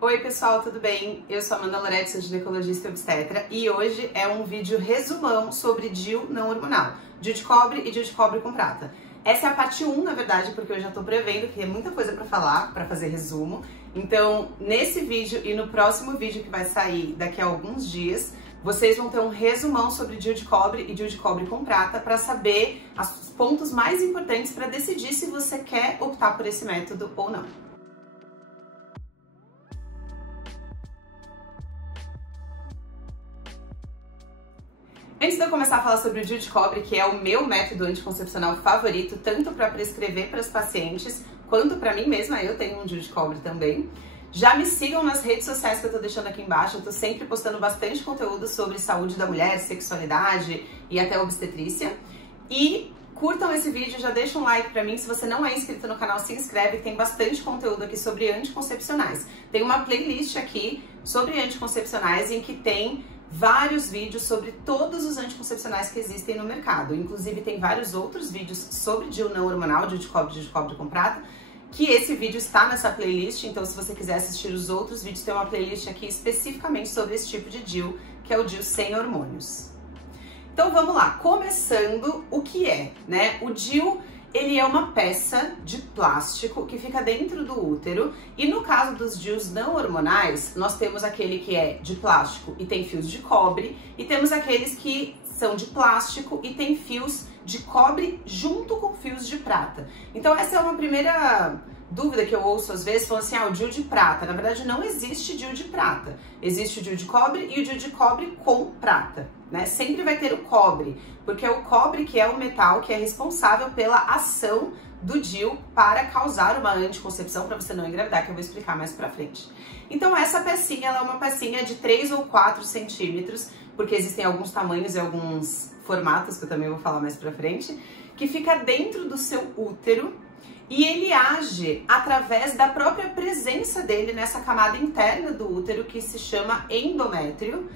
Oi pessoal, tudo bem? Eu sou a Amanda Loretti, sou ginecologista e obstetra e hoje é um vídeo resumão sobre DIU não hormonal, DIU de cobre e DIU de cobre com prata. Essa é a parte 1, na verdade, porque eu já tô prevendo que tem muita coisa pra falar, pra fazer resumo. Então, nesse vídeo e no próximo vídeo que vai sair daqui a alguns dias, vocês vão ter um resumão sobre DIU de cobre e DIU de cobre com prata para saber os pontos mais importantes para decidir se você quer optar por esse método ou não. Antes de eu começar a falar sobre o DIU de cobre, que é o meu método anticoncepcional favorito, tanto para prescrever para os pacientes, quanto para mim mesma, eu tenho um DIU de cobre também. Já me sigam nas redes sociais que eu tô deixando aqui embaixo, eu tô sempre postando bastante conteúdo sobre saúde da mulher, sexualidade e até obstetrícia. E curtam esse vídeo, já deixa um like pra mim, se você não é inscrito no canal, se inscreve, tem bastante conteúdo aqui sobre anticoncepcionais. Tem uma playlist aqui sobre anticoncepcionais em que tem vários vídeos sobre todos os anticoncepcionais que existem no mercado. Inclusive tem vários outros vídeos sobre DIU não hormonal, DIU de cobre com prata, que esse vídeo está nessa playlist, então se você quiser assistir os outros vídeos, tem uma playlist aqui especificamente sobre esse tipo de DIU, que é o DIU sem hormônios. Então vamos lá, começando o que é, né? O DIU, ele é uma peça de plástico que fica dentro do útero e no caso dos DIUs não hormonais, nós temos aquele que é de plástico e tem fios de cobre e temos aqueles que são de plástico e tem fios de cobre junto com fios de prata. Então essa é uma primeira dúvida que eu ouço às vezes, falando assim, o DIU de prata. Na verdade não existe DIU de prata, existe o DIU de cobre e o DIU de cobre com prata, né? Sempre vai ter o cobre, porque é o cobre que é o metal que é responsável pela ação do DIU para causar uma anticoncepção para você não engravidar, que eu vou explicar mais pra frente. Então essa pecinha, ela é uma pecinha de 3 ou 4 centímetros, porque existem alguns tamanhos e alguns formatos, que eu também vou falar mais pra frente, que fica dentro do seu útero e ele age através da própria presença dele nessa camada interna do útero que se chama endométrio.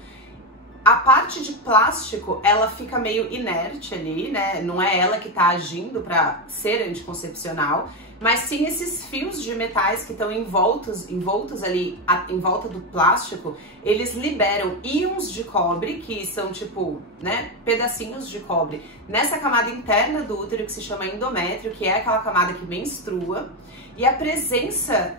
A parte de plástico, ela fica meio inerte ali, né? Não é ela que tá agindo para ser anticoncepcional, mas sim esses fios de metais que estão envoltos ali em volta do plástico, eles liberam íons de cobre, que são tipo, né, pedacinhos de cobre, nessa camada interna do útero que se chama endométrio, que é aquela camada que menstrua, e a presença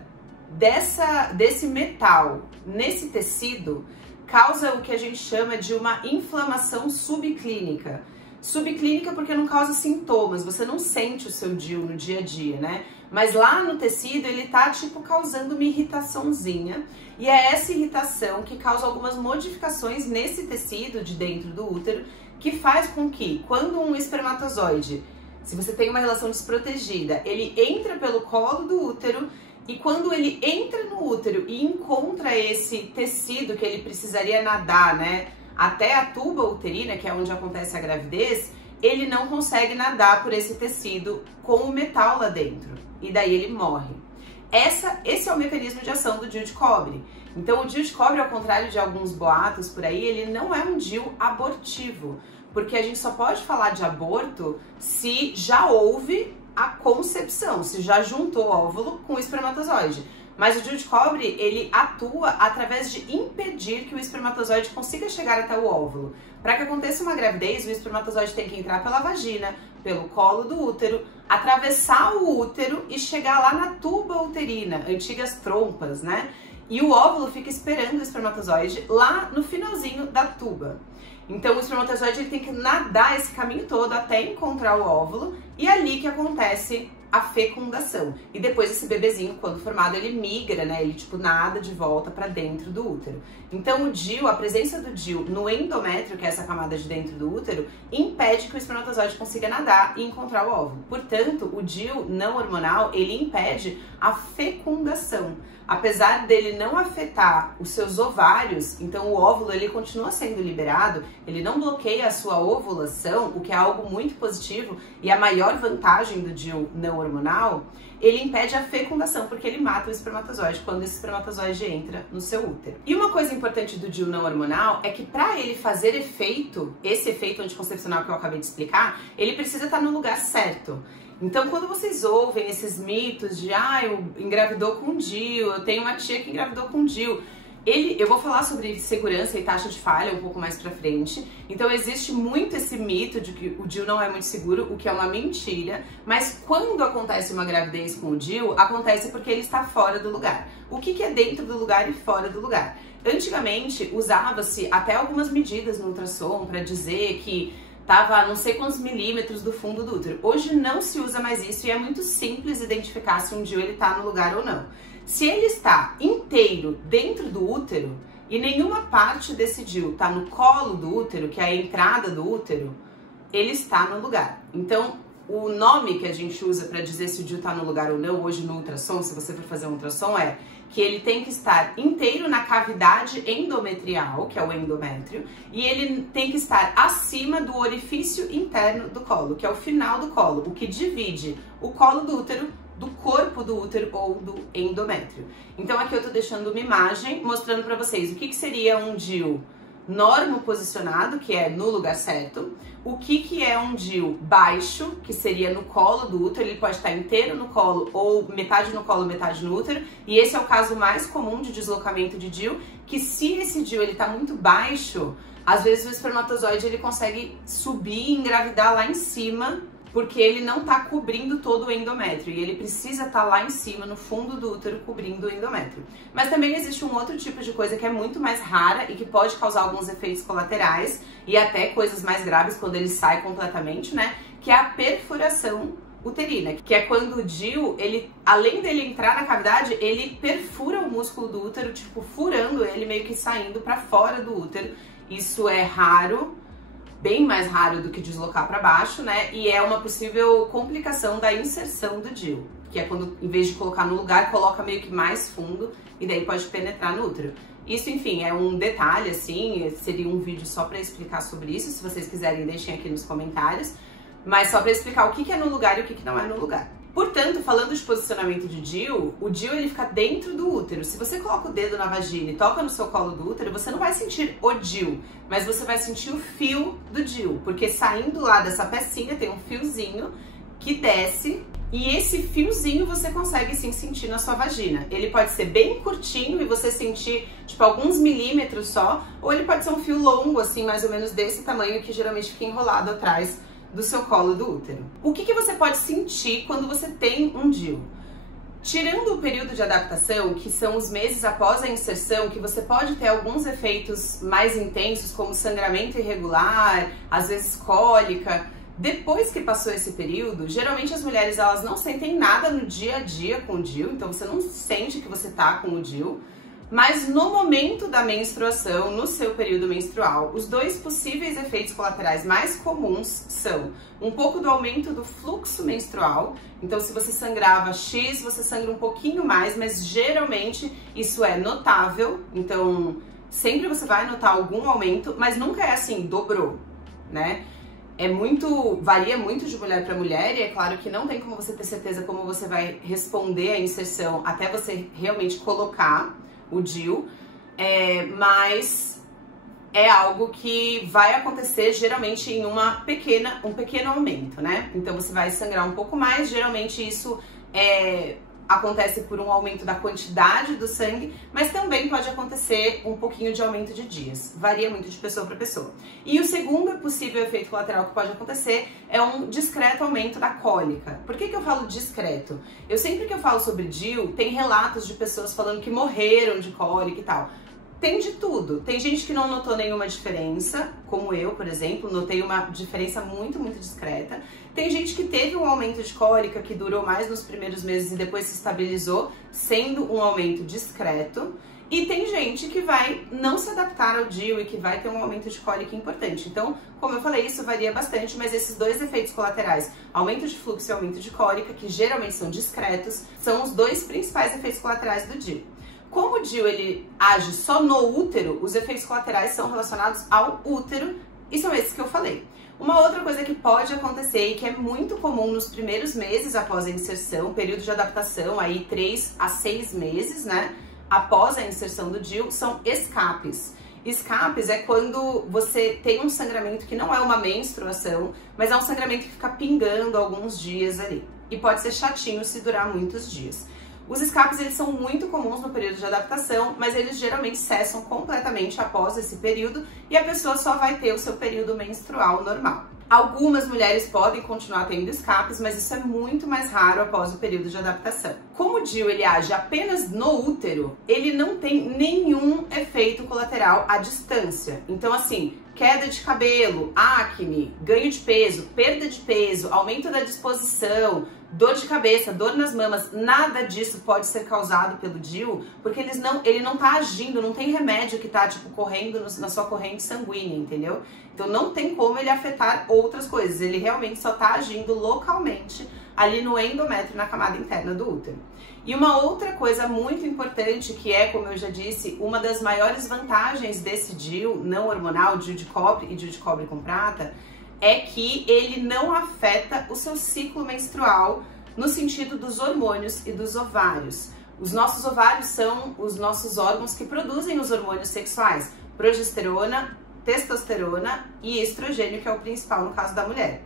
desse metal nesse tecido causa o que a gente chama de uma inflamação subclínica. Subclínica porque não causa sintomas, você não sente o seu DIU no dia a dia, né? Mas lá no tecido ele tá tipo causando uma irritaçãozinha e é essa irritação que causa algumas modificações nesse tecido de dentro do útero que faz com que quando um espermatozoide, se você tem uma relação desprotegida, ele entra pelo colo do útero e quando ele entra no útero e encontra esse tecido que ele precisaria nadar, né, até a tuba uterina, que é onde acontece a gravidez, ele não consegue nadar por esse tecido com o metal lá dentro. E daí ele morre. Esse é o mecanismo de ação do DIU de cobre. Então o DIU de cobre, ao contrário de alguns boatos por aí, ele não é um DIU abortivo. Porque a gente só pode falar de aborto se já houve a concepção, se já juntou o óvulo com o espermatozoide. Mas o DIU de cobre, ele atua através de impedir que o espermatozoide consiga chegar até o óvulo. Para que aconteça uma gravidez, o espermatozoide tem que entrar pela vagina, pelo colo do útero, atravessar o útero e chegar lá na tuba uterina, antigas trompas, né? E o óvulo fica esperando o espermatozoide lá no finalzinho da tuba. Então o espermatozoide ele tem que nadar esse caminho todo até encontrar o óvulo e é ali que acontece a fecundação. E depois esse bebezinho, quando formado, ele migra, né? Ele tipo nada de volta para dentro do útero. Então o DIU, a presença do DIU no endométrio, que é essa camada de dentro do útero, impede que o espermatozoide consiga nadar e encontrar o óvulo. Portanto, o DIU não hormonal, ele impede a fecundação. Apesar dele não afetar os seus ovários, então o óvulo ele continua sendo liberado, ele não bloqueia a sua ovulação, o que é algo muito positivo e a maior vantagem do DIU não hormonal, ele impede a fecundação, porque ele mata o espermatozoide quando esse espermatozoide entra no seu útero. E uma coisa importante do DIU não hormonal é que para ele fazer efeito, esse efeito anticoncepcional que eu acabei de explicar, ele precisa estar no lugar certo. Então, quando vocês ouvem esses mitos de eu engravidou com DIU, eu tenho uma tia que engravidou com DIU, eu vou falar sobre segurança e taxa de falha um pouco mais pra frente. Então existe muito esse mito de que o DIU não é muito seguro, o que é uma mentira. Mas quando acontece uma gravidez com o DIU, acontece porque ele está fora do lugar. O que é dentro do lugar e fora do lugar? Antigamente usava-se até algumas medidas no ultrassom para dizer que estava a não sei quantos milímetros do fundo do útero. Hoje não se usa mais isso e é muito simples identificar se um DIU está no lugar ou não. Se ele está inteiro dentro do útero e nenhuma parte desse DIU está no colo do útero, que é a entrada do útero, ele está no lugar. Então, o nome que a gente usa para dizer se o DIU está no lugar ou não, hoje no ultrassom, se você for fazer um ultrassom, é que ele tem que estar inteiro na cavidade endometrial, que é o endométrio, e ele tem que estar acima do orifício interno do colo, que é o final do colo, o que divide o colo do útero do corpo do útero ou do endométrio. Então aqui eu tô deixando uma imagem mostrando pra vocês o que seria um DIU normo posicionado, que é no lugar certo, o que é um DIU baixo, que seria no colo do útero, ele pode estar inteiro no colo ou metade no colo, metade no útero, e esse é o caso mais comum de deslocamento de DIU, que se esse DIU ele tá muito baixo, às vezes o espermatozoide ele consegue subir e engravidar lá em cima, porque ele não está cobrindo todo o endométrio e ele precisa estar lá em cima, no fundo do útero, cobrindo o endométrio. Mas também existe um outro tipo de coisa que é muito mais rara e que pode causar alguns efeitos colaterais e até coisas mais graves quando ele sai completamente, né? Que é a perfuração uterina, que é quando o DIU, ele, além dele entrar na cavidade, ele perfura o músculo do útero, tipo, furando ele, meio que saindo para fora do útero. Isso é raro, bem mais raro do que deslocar para baixo, né? E é uma possível complicação da inserção do DIU, que é quando, em vez de colocar no lugar, coloca meio que mais fundo e daí pode penetrar no útero. Isso, enfim, é um detalhe, assim, seria um vídeo só para explicar sobre isso, se vocês quiserem deixem aqui nos comentários, mas só para explicar o que é no lugar e o que não é no lugar. Portanto, falando de posicionamento de DIU, o DIU ele fica dentro do útero. Se você coloca o dedo na vagina e toca no seu colo do útero, você não vai sentir o DIU, mas você vai sentir o fio do DIU, porque saindo lá dessa pecinha tem um fiozinho que desce e esse fiozinho você consegue sim sentir na sua vagina. Ele pode ser bem curtinho e você sentir tipo alguns milímetros só, ou ele pode ser um fio longo, assim, mais ou menos desse tamanho, que geralmente fica enrolado atrás do seu colo do útero. O que você pode sentir quando você tem um DIU? Tirando o período de adaptação, que são os meses após a inserção, que você pode ter alguns efeitos mais intensos, como sangramento irregular, às vezes cólica. Depois que passou esse período, geralmente as mulheres elas não sentem nada no dia a dia com o DIU, então você não sente que você tá com o DIU. Mas no momento da menstruação, no seu período menstrual, os dois possíveis efeitos colaterais mais comuns são um pouco do aumento do fluxo menstrual. Então, se você sangrava X, você sangra um pouquinho mais, mas geralmente isso é notável. Então, sempre você vai notar algum aumento, mas nunca é assim, dobrou, né? Varia muito de mulher para mulher e é claro que não tem como você ter certeza como você vai responder à inserção até você realmente colocar o DIU, mas é algo que vai acontecer geralmente em um pequeno aumento, né? Então você vai sangrar um pouco mais, geralmente isso acontece por um aumento da quantidade do sangue, mas também pode acontecer um pouquinho de aumento de dias, varia muito de pessoa para pessoa. E o segundo possível efeito colateral que pode acontecer é um discreto aumento da cólica. Por que eu falo discreto? Sempre que eu falo sobre DIU, tem relatos de pessoas falando que morreram de cólica e tal. Tem de tudo. Tem gente que não notou nenhuma diferença, como eu, por exemplo, notei uma diferença muito, muito discreta. Tem gente que teve um aumento de cólica que durou mais nos primeiros meses e depois se estabilizou, sendo um aumento discreto. E tem gente que vai não se adaptar ao DIU e que vai ter um aumento de cólica importante. Então, como eu falei, isso varia bastante, mas esses dois efeitos colaterais, aumento de fluxo e aumento de cólica, que geralmente são discretos, são os dois principais efeitos colaterais do DIU. Como o DIU ele age só no útero, os efeitos colaterais são relacionados ao útero e são esses que eu falei. Uma outra coisa que pode acontecer e que é muito comum nos primeiros meses após a inserção, período de adaptação, aí 3 a 6 meses, né, após a inserção do DIU, são escapes. Escapes é quando você tem um sangramento que não é uma menstruação, mas é um sangramento que fica pingando alguns dias ali. E pode ser chatinho se durar muitos dias. Os escapes, eles são muito comuns no período de adaptação, mas eles geralmente cessam completamente após esse período e a pessoa só vai ter o seu período menstrual normal. Algumas mulheres podem continuar tendo escapes, mas isso é muito mais raro após o período de adaptação. Como o DIU ele age apenas no útero, ele não tem nenhum efeito colateral à distância. Então, assim, queda de cabelo, acne, ganho de peso, perda de peso, aumento da disposição, dor de cabeça, dor nas mamas, nada disso pode ser causado pelo DIU, porque ele não tá agindo, não tem remédio que tá, tipo, correndo na sua corrente sanguínea, entendeu? Então não tem como ele afetar outras coisas, ele realmente só tá agindo localmente ali no endométrio, na camada interna do útero. E uma outra coisa muito importante, que é, como eu já disse, uma das maiores vantagens desse DIU não hormonal, DIU de cobre e DIU de cobre com prata, é que ele não afeta o seu ciclo menstrual no sentido dos hormônios e dos ovários. Os nossos ovários são os nossos órgãos que produzem os hormônios sexuais, progesterona, testosterona e estrogênio, que é o principal no caso da mulher.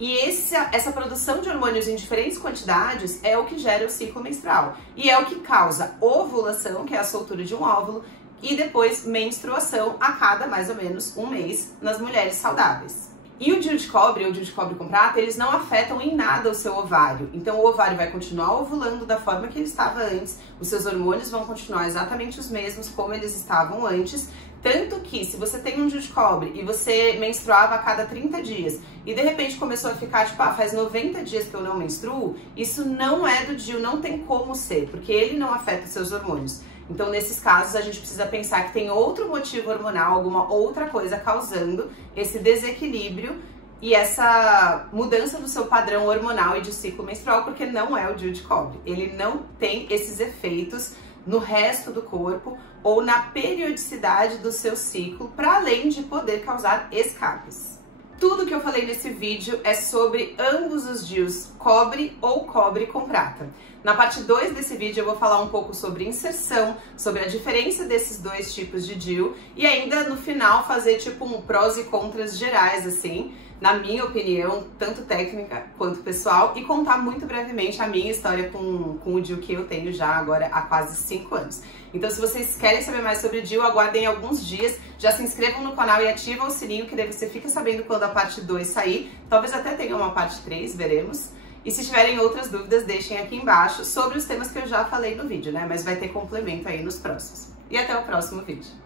E essa produção de hormônios em diferentes quantidades é o que gera o ciclo menstrual. E é o que causa ovulação, que é a soltura de um óvulo, e depois menstruação a cada mais ou menos um mês nas mulheres saudáveis. E o DIU de cobre, ou DIU de cobre com prata, eles não afetam em nada o seu ovário. Então o ovário vai continuar ovulando da forma que ele estava antes, os seus hormônios vão continuar exatamente os mesmos como eles estavam antes. Tanto que, se você tem um DIU de cobre e você menstruava a cada 30 dias e de repente começou a ficar tipo, faz 90 dias que eu não menstruo, isso não é do DIU, não tem como ser, porque ele não afeta os seus hormônios. Então, nesses casos, a gente precisa pensar que tem outro motivo hormonal, alguma outra coisa causando esse desequilíbrio e essa mudança do seu padrão hormonal e de ciclo menstrual, porque não é o DIU de cobre. Ele não tem esses efeitos no resto do corpo ou na periodicidade do seu ciclo, para além de poder causar escapes. Tudo que eu falei nesse vídeo é sobre ambos os DIUs, cobre ou cobre com prata. Na parte 2 desse vídeo eu vou falar um pouco sobre inserção, sobre a diferença desses dois tipos de DIU e ainda no final fazer tipo um prós e contras gerais, assim, na minha opinião, tanto técnica quanto pessoal, e contar muito brevemente a minha história com o DIU que eu tenho já agora há quase 5 anos. Então, se vocês querem saber mais sobre o DIU, aguardem alguns dias, já se inscrevam no canal e ativem o sininho, que daí você fica sabendo quando a parte 2 sair. Talvez até tenha uma parte 3, veremos. E se tiverem outras dúvidas, deixem aqui embaixo sobre os temas que eu já falei no vídeo, né? Mas vai ter complemento aí nos próximos. E até o próximo vídeo.